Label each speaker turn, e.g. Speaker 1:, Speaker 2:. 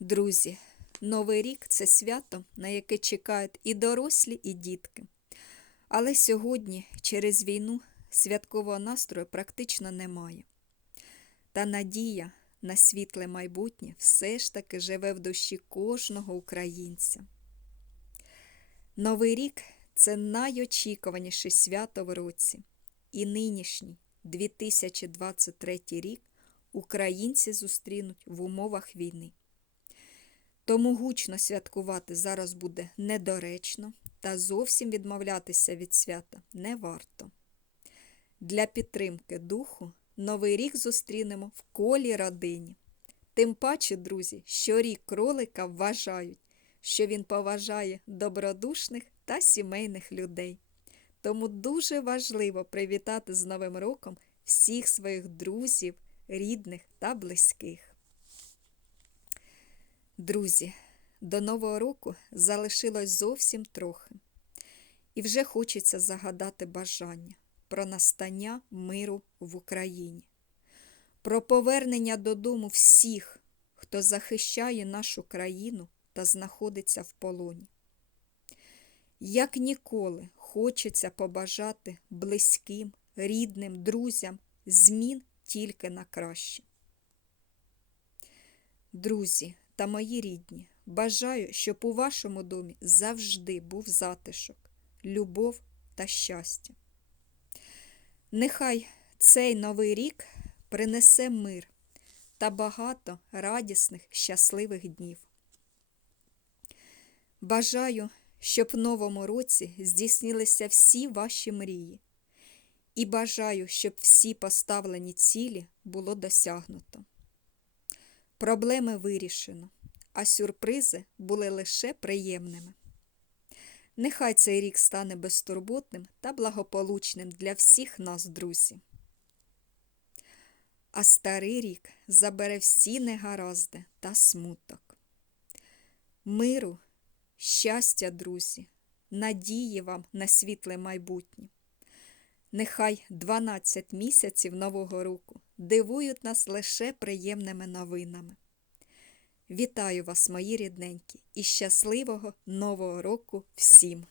Speaker 1: Друзі, Новий рік це свято, на яке чекають і дорослі, і дітки. Але сьогодні, через війну, святкового настрою практично немає. Та надія на світле майбутнє все ж таки живе в душі кожного українця. Новий рік це найочікуваніше свято в році. І нинішній 2023 рік українці зустрінуть в умовах війни. Тому гучно святкувати зараз буде недоречно та зовсім відмовлятися від свята не варто. Для підтримки духу Новий рік зустрінемо в колі родині. Тим паче, друзі, що рік кролика вважають, що він поважає добродушних та сімейних людей. Тому дуже важливо привітати з Новим роком всіх своїх друзів, рідних та близьких. Друзі, до Нового року залишилось зовсім трохи. І вже хочеться загадати бажання про настання миру в Україні, про повернення додому всіх, хто захищає нашу країну та знаходиться в полоні. Як ніколи хочеться побажати близьким, рідним, друзям змін тільки на краще. Друзі та мої рідні, бажаю, щоб у вашому домі завжди був затишок, любов та щастя. Нехай цей новий рік принесе мир та багато радісних, щасливих днів. Бажаю, щоб в новому році здійснилися всі ваші мрії. І бажаю, щоб всі поставлені цілі було досягнуто. Проблеми вирішено, а сюрпризи були лише приємними. Нехай цей рік стане безтурботним та благополучним для всіх нас, друзі. А старий рік забере всі негаразди та смуток. Миру, щастя, друзі, надії вам на світле майбутнє. Нехай 12 місяців Нового року дивують нас лише приємними новинами. Вітаю вас, мої рідненькі, і щасливого Нового року всім!